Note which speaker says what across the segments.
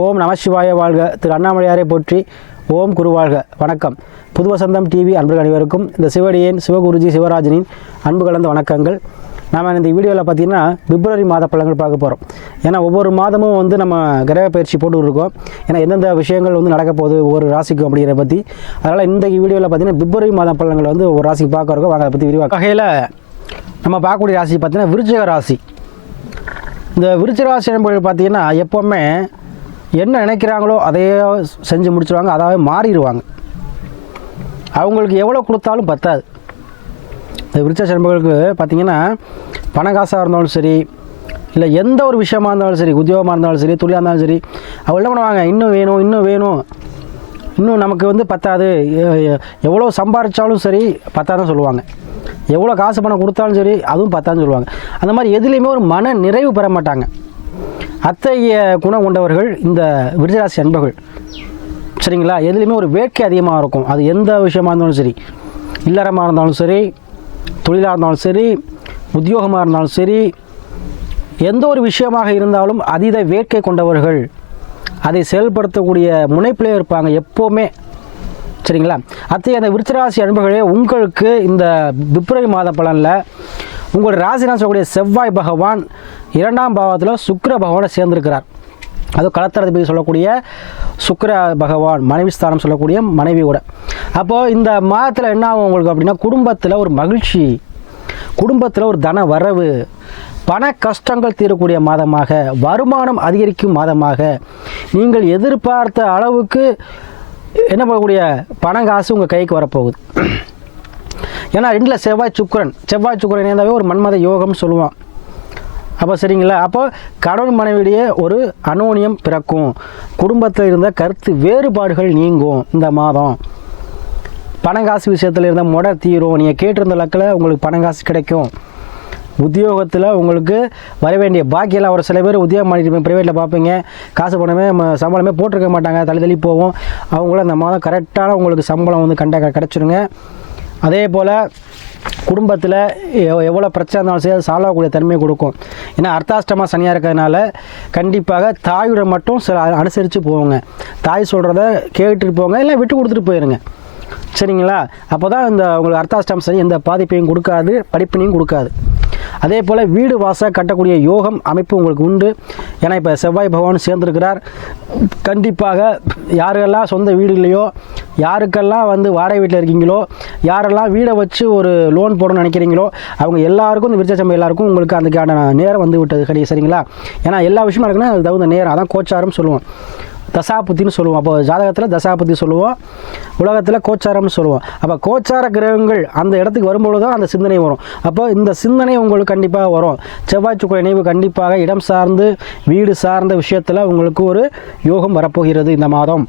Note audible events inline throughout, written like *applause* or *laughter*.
Speaker 1: ஓம் நமசிவாய வாழ்க. திரு அண்ணாமலையாரை போற்றி ஓம் குருவாழ்க வணக்கம். புது வசந்தம் டிவி அன்பர்கள் அனைவருக்கும் இந்த சிவடியேன் சிவகுருஜி சிவராஜனின் அன்பு கலந்த வணக்கங்கள். நாம் இந்த வீடியோவில் பார்த்தீங்கன்னா பிப்ரவரி மாத பழங்கள் பார்க்க போகிறோம் ஏன்னா ஒவ்வொரு மாதமும் வந்து நம்ம கிரக பயிற்சி போட்டு இருக்கோம் ஏன்னா எந்தெந்த விஷயங்கள் வந்து நடக்க போகுது ஒவ்வொரு ராசிக்கும் அப்படிங்கிற பற்றி அதனால் இந்த வீடியோவில் பார்த்தீங்கன்னா பிப்ரவரி மாத பழங்கள் வந்து ஒவ்வொரு ராசிக்கு பார்க்க இருக்கோம். வாங்க அதை பற்றி விரிவாக வகையில் நம்ம பார்க்கக்கூடிய ராசி பார்த்தீங்கன்னா விருச்சக ராசி. இந்த விருச்சிராசி என்பது பார்த்தீங்கன்னா எப்போவுமே என்ன நினைக்கிறாங்களோ அதையே செஞ்சு முடிச்சிருவாங்க அதாவே மாறிடுவாங்க. அவங்களுக்கு எவ்வளோ கொடுத்தாலும் பத்தாது. இந்த விருச்சிக பார்த்தீங்கன்னா பண காசாக இருந்தாலும் சரி இல்லை எந்த ஒரு விஷயமா இருந்தாலும் சரி உத்தியோகமாக இருந்தாலும் சரி தொழிலாக இருந்தாலும் சரி அவங்க என்ன பண்ணுவாங்க? இன்னும் வேணும் இன்னும் வேணும். இன்னும் நமக்கு வந்து பத்தாது. எவ்வளோ சம்பாரித்தாலும் சரி பத்தாதான் சொல்லுவாங்க. எவ்வளோ காசு பணம் கொடுத்தாலும் சரி அதுவும் பத்தான்னு சொல்லுவாங்க. அந்த மாதிரி எதுலேயுமே ஒரு மன நிறைவு பெற மாட்டாங்க. அத்தகைய குணம் கொண்டவர்கள் இந்த விருஜராசி அன்பர்கள். சரிங்களா? எதுலேயுமே ஒரு வேட்கை அதிகமாக இருக்கும். அது எந்த விஷயமா இருந்தாலும் சரி இல்லறமாக இருந்தாலும் சரி தொழிலாக இருந்தாலும் சரி உத்தியோகமாக இருந்தாலும் சரி எந்த ஒரு விஷயமாக இருந்தாலும் அதீத வேட்கை கொண்டவர்கள் அதை செயல்படுத்தக்கூடிய முனைப்பிலே இருப்பாங்க எப்போவுமே. சரிங்களா? அத்தகைய அந்த விருச்சராசி அன்புகளே உங்களுக்கு இந்த பிப்ரவரி மாத பலனில் உங்களுடைய ராசினா சொல்லக்கூடிய செவ்வாய் பகவான் இரண்டாம் பாவத்தில் சுக்கர பகவானை சேர்ந்திருக்கிறார். அது கலத்தரதிபதி சொல்லக்கூடிய சுக்கர பகவான் மனைவி ஸ்தானம் சொல்லக்கூடிய மனைவி கூட. அப்போது இந்த மாதத்தில் என்ன ஆகும் உங்களுக்கு அப்படின்னா குடும்பத்தில் ஒரு மகிழ்ச்சி குடும்பத்தில் ஒரு தன வரவு பண கஷ்டங்கள் தீரக்கூடிய மாதமாக வருமானம் அதிகரிக்கும் மாதமாக நீங்கள் எதிர்பார்த்த அளவுக்கு என்ன பண்ணக்கூடிய பணம் காசு உங்கள் கைக்கு வரப்போகுது. ஏன்னா ரெண்டில் செவ்வாய் சுக்கரன். செவ்வாய் சுக்கரன் இருந்தாவே ஒரு மன்மத யோகம்னு சொல்லுவான். அப்போ சரிங்களா? அப்போ கணவன் மனைவியிடையே ஒரு அனோனியம் பிறக்கும். குடும்பத்தில் இருந்த கருத்து வேறுபாடுகள் நீங்கும் இந்த மாதம். பணங்காசு விஷயத்தில் இருந்த முட தீரும். நீங்கள் கேட்டிருந்த லக்கில் உங்களுக்கு பணங்காசு கிடைக்கும். உத்தியோகத்தில் உங்களுக்கு வர வேண்டிய பாக்கியெல்லாம் ஒரு சில பேர் உத்தியோகம் பண்ணிட்டு ப்ரைவேட்டில் பார்ப்பீங்க. காசு பணமே ம- சம்பளமே போட்டிருக்க மாட்டாங்க. தள்ளி தள்ளி போவோம். அவங்களும் அந்த மாதம் கரெக்டான உங்களுக்கு சம்பளம் வந்து கண்ட கிடச்சிருங்க. அதே போல் குடும்பத்தில் எவ்வளோ பிரச்சனை இருந்தாலும் சரி அது சால்வ் ஆகக்கூடிய தன்மையை கொடுக்கும். ஏன்னா அர்த்தாஷ்டமாக சனியாக இருக்கிறதுனால கண்டிப்பாக தாயுடன் மட்டும் சில அனுசரித்து போவோங்க. தாய் சொல்கிறத கேட்டுட்டு போங்க இல்லை விட்டு கொடுத்துட்டு போயிருங்க. சரிங்களா? அப்போ தான் இந்த உங்களுக்கு அர்த்தாஷ்டம் சரி எந்த பாதிப்பையும் கொடுக்காது படிப்பினையும் கொடுக்காது. அதே போல் வீடு வாச கட்டக்கூடிய யோகம் அமைப்பு உங்களுக்கு உண்டு. ஏன்னா இப்போ செவ்வாய் பகவான் சேர்ந்துருக்கிறார். கண்டிப்பாக யாருக்கெல்லாம் சொந்த வீடு இல்லையோ யாருக்கெல்லாம் வந்து வாடகை வீட்டில் இருக்கீங்களோ யாரெல்லாம் வீடை வச்சு ஒரு லோன் போடணும்னு நினைக்கிறீங்களோ அவங்க எல்லாருக்கும் இந்த விருச்சசம்பை எல்லாருக்கும் உங்களுக்கு அதுக்கான நேரம் வந்து விட்டது. கிடையாது சரிங்களா? ஏன்னா எல்லா விஷயமும் இருக்குன்னா அது தகுந்த நேரம். அதான் கோச்சாரம் சொல்லுவோம். தசாபுத்தின்னு சொல்லுவோம். அப்போ ஜாதகத்தில் தசாபுத்தி சொல்லுவோம். உலகத்தில் கோச்சாரம்னு சொல்லுவோம். அப்போ கோச்சார கிரகங்கள் அந்த இடத்துக்கு வரும்பொழுது தான் அந்த சிந்தனை வரும். அப்போ இந்த சிந்தனை உங்களுக்கு கண்டிப்பாக வரும். செவ்வாய் சுக்கர இணைவு கண்டிப்பாக இடம் சார்ந்து வீடு சார்ந்த விஷயத்தில் உங்களுக்கு ஒரு யோகம் வரப்போகிறது இந்த மாதம்.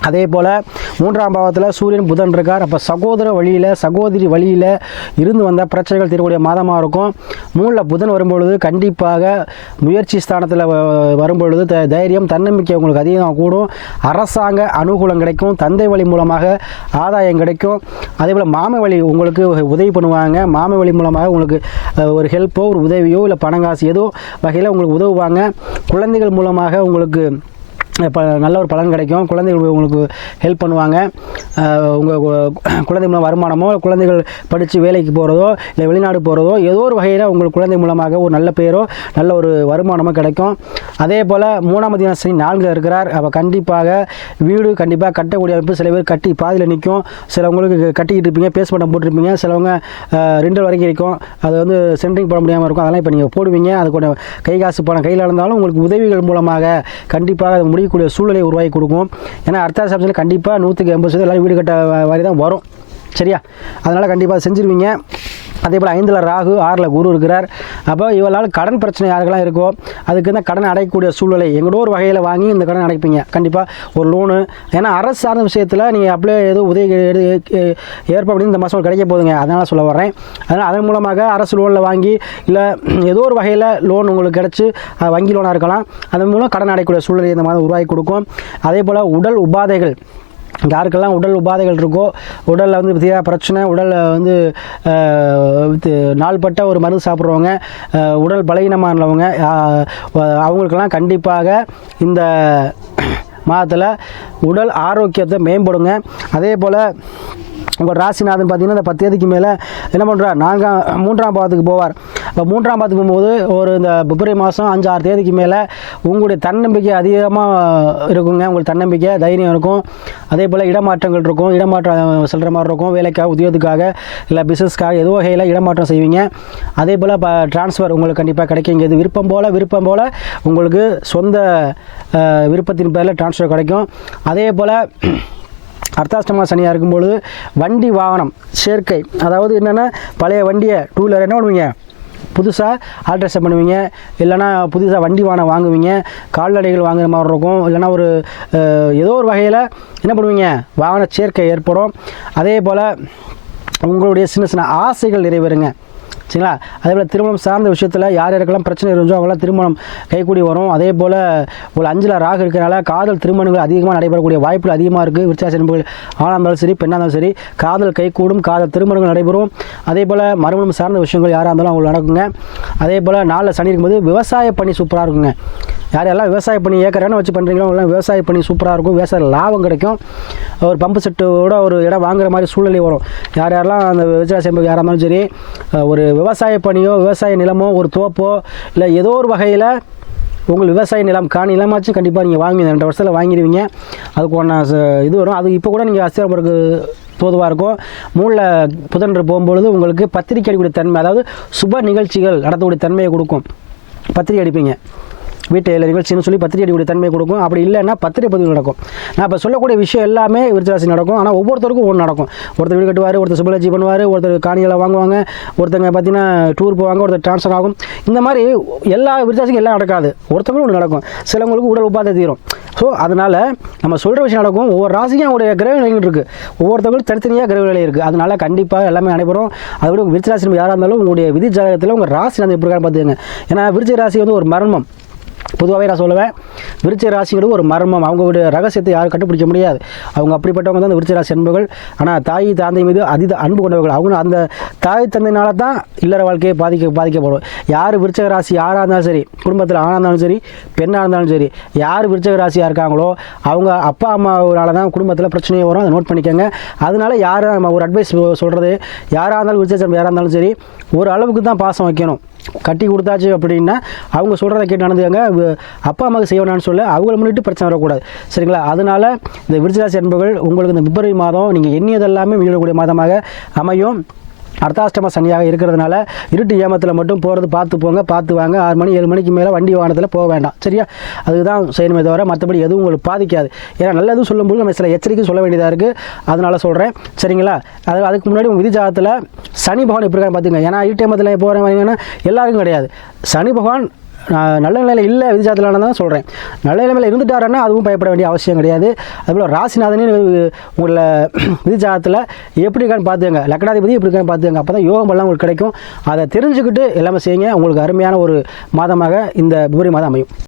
Speaker 1: அதே போல் மூன்றாம் பாவத்தில் சூரியன் புதன் இருக்கார். அப்போ சகோதர வழியில் சகோதரி வழியில் இருந்து வந்த பிரச்சனைகள் தீரக்கூடிய மாதமாக இருக்கும். மூணில் புதன் வரும்பொழுது கண்டிப்பாக முயற்சி ஸ்தானத்தில் வ- வரும்பொழுது த தைரியம் தன்னம்பிக்கை உங்களுக்கு அதிகமாக கூடும். அரசாங்க அனுகூலம் கிடைக்கும். தந்தை வழி மூலமாக ஆதாயம் கிடைக்கும். அதே போல் மாம வழி உங்களுக்கு உதவி பண்ணுவாங்க. மாம வழி மூலமாக உங்களுக்கு ஒரு ஹெல்ப்போ ஒரு உதவியோ இல்லை பணங்காசு ஏதோ வகையில் உங்களுக்கு உதவுவாங்க. குழந்தைகள் மூலமாக உங்களுக்கு இப்போ நல்ல ஒரு பலன் கிடைக்கும். குழந்தைகள் உங்களுக்கு ஹெல்ப் பண்ணுவாங்க. உங்கள் குழந்தை மூலம் வருமானமோ குழந்தைகள் படித்து வேலைக்கு போகிறதோ இல்லை வெளிநாடு போகிறதோ ஏதோ ஒரு வகையில் உங்களுக்கு குழந்தை மூலமாக ஒரு நல்ல பேரோ நல்ல ஒரு வருமானமோ கிடைக்கும். அதே போல் மூணாம் சனி நான்கு இருக்கிறார். அப்போ கண்டிப்பாக வீடு கண்டிப்பாக கட்டக்கூடிய அமைப்பு சில பேர் கட்டி பாதியில் நிற்கும் சிலவங்களுக்கு கட்டிக்கிட்டு இருப்பீங்க பேஸ் பண்ண போட்டிருப்பீங்க. சிலவங்க ரெண்டு வரைக்கும் இருக்கும். அது வந்து சென்ட்ரிங் போட முடியாமல் இருக்கும். அதெல்லாம் இப்போ நீங்கள் போடுவீங்க. அது கை காசு பணம். கையில் இருந்தாலும் உங்களுக்கு உதவிகள் மூலமாக கண்டிப்பாக அது முடியக்கூடிய சூழ்நிலையை உருவாக்கி கொடுக்கும். ஏன்னா அர்த்த சப்ஜெக்டில் கண்டிப்பாக நூற்றுக்கு எண்பது சதவீதம் எல்லாரும் வீடு கட்ட வரை தான் வரும். சரியா? அதனால் கண்டிப்பாக செஞ்சுருவீங்க. அதே போல் ஐந்தில் ராகு ஆறில் குரு இருக்கிறார். அப்போ இவளால் கடன் பிரச்சனை யாருக்கெல்லாம் இருக்கோ அதுக்கு இந்த கடன் அடையக்கூடிய சூழ்நிலை எங்களோ ஒரு வகையில் வாங்கி இந்த கடன் அடைப்பீங்க. கண்டிப்பாக ஒரு லோனு ஏன்னா அரசு சார்ந்த விஷயத்தில் நீங்கள் அப்படியே ஏதோ உதவி எடு- ஏற்பாடு இந்த மாதம் கிடைக்க போதுங்க. அதனால் சொல்ல வர்றேன். அதனால் அதன் மூலமாக அரசு லோனில் வாங்கி இல்லை ஏதோ ஒரு வகையில் லோன் உங்களுக்கு கிடச்சி வங்கி லோனாக இருக்கலாம். அதன் மூலம் கடன் அடைக்கக்கூடிய சூழ்நிலை இந்த மாதம் உருவாக்கி கொடுக்கும். அதே போல் உடல் உபாதைகள். யாருக்கெல்லாம் உடல் உபாதைகள் இருக்கோ உடலில் வந்து தீரா பிரச்சனை உடலில் வந்து நாள்பட்ட ஒரு மருந்து சாப்பிட்றவங்க உடல் பலகீனமானவங்க அவங்களுக்கெல்லாம் கண்டிப்பாக இந்த மாதத்தில் உடல் ஆரோக்கியத்தை மேம்படுங்க. அதே போல் உங்கள் ராசிநாதன் பார்த்தீங்கன்னா இந்த பத்து தேதிக்கு மேலே என்ன பண்ணுறார் நான்காம் மூன்றாம் பாவத்துக்கு போவார். இப்போ மூன்றாம் பாவத்துக்கு போகும்போது ஒரு இந்த பிப்ரவரி மாதம் அஞ்சு ஆறு தேதிக்கு மேலே உங்களுடைய தன்னம்பிக்கை அதிகமாக இருக்குங்க. உங்களுக்கு தன்னம்பிக்கை தைரியம் இருக்கும். அதே போல் இடமாற்றங்கள் இருக்கும். இடமாற்றம் செல்கிற மாதிரி இருக்கும். வேலைக்காக உத்தியோகத்துக்காக இல்லை பிஸ்னஸ்க்காக ஏதோ வகையில் இடமாற்றம் செய்வீங்க. அதே போல் இப்போ ட்ரான்ஸ்ஃபர் உங்களுக்கு கண்டிப்பாக கிடைக்குங்க. இது விருப்பம் போல் விருப்பம் போல் உங்களுக்கு சொந்த விருப்பத்தின் பேரில் ட்ரான்ஸ்ஃபர் கிடைக்கும். அதே போல் அர்த்தாஷ்டமா சனியாக இருக்கும்பொழுது வண்டி வாகனம் சேர்க்கை. அதாவது என்னென்னா பழைய வண்டியை டூ வீலர் என்ன பண்ணுவீங்க? புதுசாக ஆல்ட்ரேஷன் பண்ணுவீங்க. இல்லைன்னா புதுசாக வண்டி வாகனம் வாங்குவீங்க. கால்நடைகள் வாங்குற மாதிரி இருக்கும். இல்லைன்னா ஒரு ஏதோ ஒரு வகையில் என்ன பண்ணுவீங்க? வாகன சேர்க்கை ஏற்படும். அதே போல் உங்களுடைய சின்ன சின்ன ஆசைகள் நிறைவேறுங்க. சரிங்களா? அதே போல் திருமணம் சார்ந்த விஷயத்தில் யார் யாருக்கெல்லாம் பிரச்சனை இருந்துச்சோ அவங்களாம் திருமணம் கைக்கூடி வரும். அதே போல் ஒரு அஞ்சில் ராகு இருக்கிறனால காதல் திருமணங்கள் அதிகமாக நடைபெறக்கூடிய வாய்ப்புகள் அதிகமாக இருக்குது விருச்சாச நண்பர்கள் ஆணாக இருந்தாலும் சரி பெண்ணாக இருந்தாலும் சரி காதல் கைகூடும் காதல் திருமணங்கள் நடைபெறும். அதே போல் மறுமணம் சார்ந்த விஷயங்கள் யாராக இருந்தாலும் அவங்களுக்கு நடக்குங்க. அதே போல் நாளில் சனி இருக்கும்போது விவசாய பணி சூப்பராக இருக்குங்க. யாரெல்லாம் விவசாய பண்ணி ஏக்கரான வச்சு பண்ணுறீங்களோ எல்லாம் விவசாயம் பண்ணி சூப்பராக இருக்கும். விவசாய லாபம் கிடைக்கும். ஒரு பம்பு செட்டோட ஒரு இடம் வாங்குற மாதிரி சூழ்நிலை வரும். யார் யாரெல்லாம் அந்த விவசாய சேம்பு யாராக இருந்தாலும் சரி ஒரு விவசாய பணியோ விவசாய நிலமோ ஒரு தோப்போ இல்லை ஏதோ ஒரு வகையில் உங்கள் விவசாய நிலம் காணி நிலமாச்சும் கண்டிப்பாக நீங்கள் வாங்கி ரெண்டு வருஷத்தில் வாங்கிடுவீங்க. அதுக்கு ஒன்றா இது வரும். அது இப்போ கூட நீங்கள் அஸ்திரம்பருக்கு தோதுவாக இருக்கும். மூணில் புதன்று போகும்பொழுது உங்களுக்கு பத்திரிக்கை அடிக்கக்கூடிய தன்மை அதாவது சுப நிகழ்ச்சிகள் நடத்தக்கூடிய தன்மையை கொடுக்கும். பத்திரிக்கை அடிப்பீங்க. வீட்டு நிகழ்ச்சின்னு சொல்லி பத்திரிக்கை அடிக்கக்கூடிய தன்மை கொடுக்கும். அப்படி இல்லைன்னா பத்திரிகை பதிவு நடக்கும். நான் இப்போ சொல்லக்கூடிய விஷயம் எல்லாமே விருச்சராசி நடக்கும். ஆனால் ஒவ்வொருத்தருக்கும் ஒன்று நடக்கும். ஒருத்தர் வீடு கட்டுவார் ஒருத்தர் சுபலட்சி பண்ணுவார் ஒருத்தர் காணிகளை வாங்குவாங்க ஒருத்தங்க பார்த்தீங்கன்னா டூர் போவாங்க ஒருத்தர் டிரான்ஸ்ஃபர் ஆகும். இந்த மாதிரி எல்லா விருச்சராசிக்கும் எல்லாம் நடக்காது. ஒருத்தவங்களும் ஒன்று நடக்கும். சிலவங்களுக்கு உடல் உபாதை தீரும். ஸோ அதனால் நம்ம சொல்கிற விஷயம் நடக்கும். ஒவ்வொரு ராசிக்கும் அவருடைய கிரக நிலைகள் இருக்குது ஒவ்வொருத்தவங்களுக்கு தனித்தனியாக கிரக நிலை இருக்குது அதனால கண்டிப்பாக எல்லாமே நடைபெறும். அதை விட விருச்சராசி யாராக இருந்தாலும் உங்களுடைய விதி ஜாதகத்தில் உங்கள் ராசி நடந்து எப்படி இருக்கான்னு பார்த்துக்கங்க. ஏன்னா விருச்சிக ராசி வந்து ஒரு மர்மம். பொதுவாகவே நான் சொல்லுவேன் விருச்சிக ராசிங்கிறது ஒரு மர்மம். அவங்களுடைய ரகசியத்தை யாரும் கண்டுபிடிக்க முடியாது. அவங்க அப்படிப்பட்டவங்க தான் அந்த ராசி அன்புகள் ஆனால் தாய் தந்தை மீது அதீத அன்பு கொண்டவர்கள். அவங்க அந்த தாய் தந்தையினால தான் இல்லற வாழ்க்கையை பாதிக்க பாதிக்கப்படும். யார் விருச்சக ராசி யாராக இருந்தாலும் சரி குடும்பத்தில் ஆணாக இருந்தாலும் சரி பெண்ணாக இருந்தாலும் சரி யார் விருச்சக ராசியாக இருக்காங்களோ அவங்க அப்பா அம்மாவனால தான் குடும்பத்தில் பிரச்சனையே வரும். அதை நோட் பண்ணிக்கோங்க. அதனால யார் நம்ம ஒரு அட்வைஸ் சொல்கிறது யாராக இருந்தாலும் விருச்சிக யாராக இருந்தாலும் சரி ஒரு அளவுக்கு தான் பாசம் வைக்கணும். கட்டி கொடுத்தாச்சு அப்படின்னா அவங்க சொல்கிறத கேட்டு நடந்துக்கங்க. அப்பா அம்மாவுக்கு செய்யணும்னு சொல்ல அவங்கள முன்னிட்டு பிரச்சனை வரக்கூடாது. சரிங்களா? அதனால் இந்த விருச்சிராசி அன்பர்கள் உங்களுக்கு இந்த பிப்ரவரி மாதம் நீங்கள் எண்ணியதெல்லாமே மீளக்கூடிய மாதமாக அமையும். அர்த்தாஷ்டம சனியாக இருக்கிறதுனால இருட்டு ஏமத்தில் மட்டும் போகிறது பார்த்து போங்க பார்த்து வாங்க. ஆறு மணி ஏழு மணிக்கு மேலே வண்டி வாகனத்தில் போக வேண்டாம். சரியா? அதுதான் செய்யணுமே தவிர மற்றபடி எதுவும் உங்களுக்கு பாதிக்காது. ஏன்னா நல்லதும் சொல்லும்போது நம்ம சில எச்சரிக்கை சொல்ல வேண்டியதாக இருக்குது அதனால் சொல்கிறேன் சரிங்களா? அது அதுக்கு முன்னாடி உங்கள் விதி சனி பகவான் இப்படி இருக்கான்னு பார்த்துங்க ஏன்னா இருட்டு ஏமத்தில் போகிறேன் வரீங்கன்னா எல்லாருக்கும் கிடையாது. சனி பகவான் நான் நல்ல நிலையில் இல்லை விதிஜாத்திலான தான் சொல்கிறேன் நல்ல நிலைமையில் இருந்துட்டாருன்னா அதுவும் பயப்பட வேண்டிய அவசியம் கிடையாது. அதுபோல் ராசிநாதனே உங்களை *clears throat* விதிஜாதத்தில் எப்படி இருக்கான்னு பார்த்துங்க லக்னாதிபதி எப்படி இருக்கான்னு பார்த்துங்க அப்போ தான் யோகம் எல்லாம் உங்களுக்கு கிடைக்கும். அதை தெரிஞ்சுக்கிட்டு எல்லாமே செய்யுங்க. உங்களுக்கு அருமையான ஒரு மாதமாக இந்த பிப்ரவரி மாதம் அமையும்.